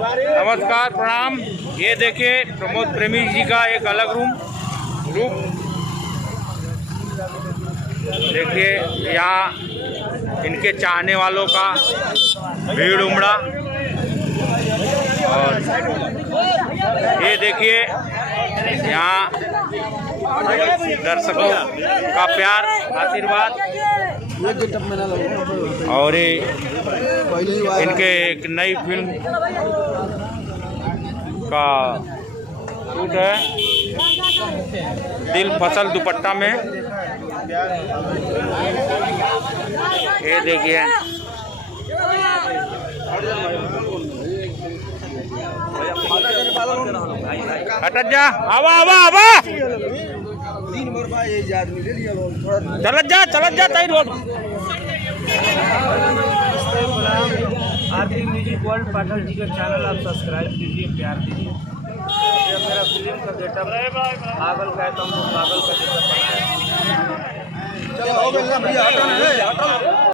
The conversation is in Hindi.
नमस्कार, प्रणाम। ये देखिए प्रमोद प्रेमी जी का एक अलग रूप देखिए। यहाँ इनके चाहने वालों का भीड़ उमड़ा। और ये देखिए यहाँ दर्शकों का प्यार, आशीर्वाद। और ये इनके एक नई फिल्म का शूट है, दिल फसल दुपट्टा में। ये देखिए हट जा, आवा आवा आवा, चलत जा तई रोड। आरती म्यूजिक वर्ल्ड पाठक जी का चैनल आप सब्सक्राइब कीजिए, प्यार दीजिए। मेरा फिल्म का गेटअप पागल का है तो हम लोग पागल का गेटअप बनाए।